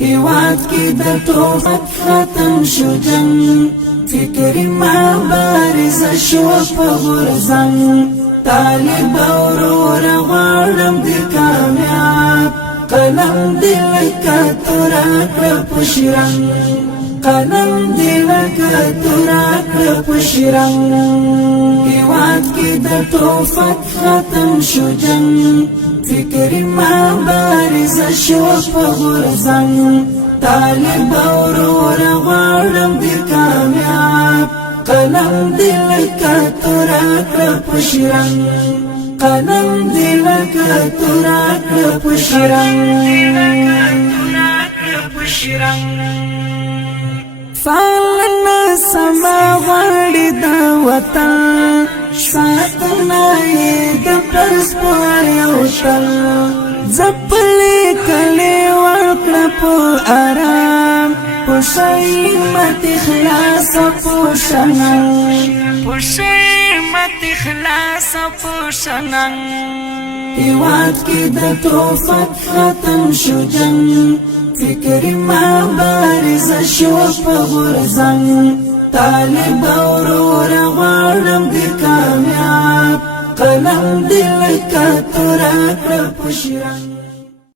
هیواد کی د توفت ختم شو جنگ فکری مبارز شو په غرزنګ طالب اورور غواړم د کامیاب قلم دی لکه تورا کړه په شرنګ قلم دی لکه تورا کړه په شرنګ هیواد کی د توفت ختم شو جنگ فکری مبارز شو په غرزنګ طالب اورور غواړم د کامیاب قلم دی لکه تورا کړه په شرنګ قلم دی لکه تورا کړه په شرنګ فعلنا سما غړي د وطن ساتنا د پرسپار یو شل زپلې کله ورکړه په آرام پښیمت اخلاص پوشنن پښیمت اخلاص پوشنن هیواد کی د توفت ختم شو جنگ فکری مبارز شو په غرزنګ طالب اورور غواړم د کامیاب قلم دی لکه تورا کړه په شرنګ